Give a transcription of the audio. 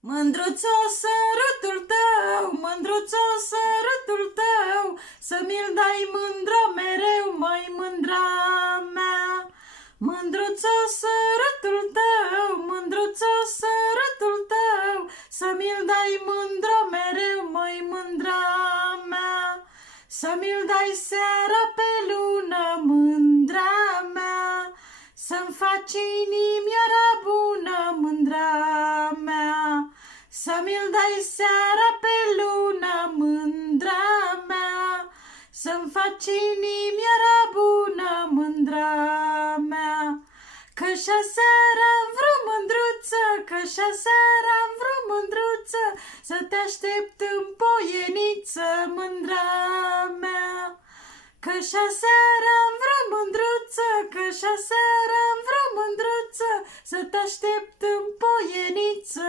Mândruțo, sărutul tău, mândruțo, sărutul tău, să mi-l dai mândro mereu, măi mândra mea. Mândruțo, sărutul tău, mândruțo, sărutul tău, să mi-l dai mândro mereu, măi mândra mea. Să mi-l dai seara pe lună, mândra mea, să-mi faci inimioara bună, mândra mea. Să mi-l dai seara pe lună, mândra mea, să-mi faci inimioara bună, mândra mea. Că și-a seara-n vreo mândruță, că și-a seara-n vreo mândruță, să te aștept în poieniță, mândra mea. Că și-a seara-n vreo mândruță, că și-a seara-n vreo mândruță, să te aștept în poieniță.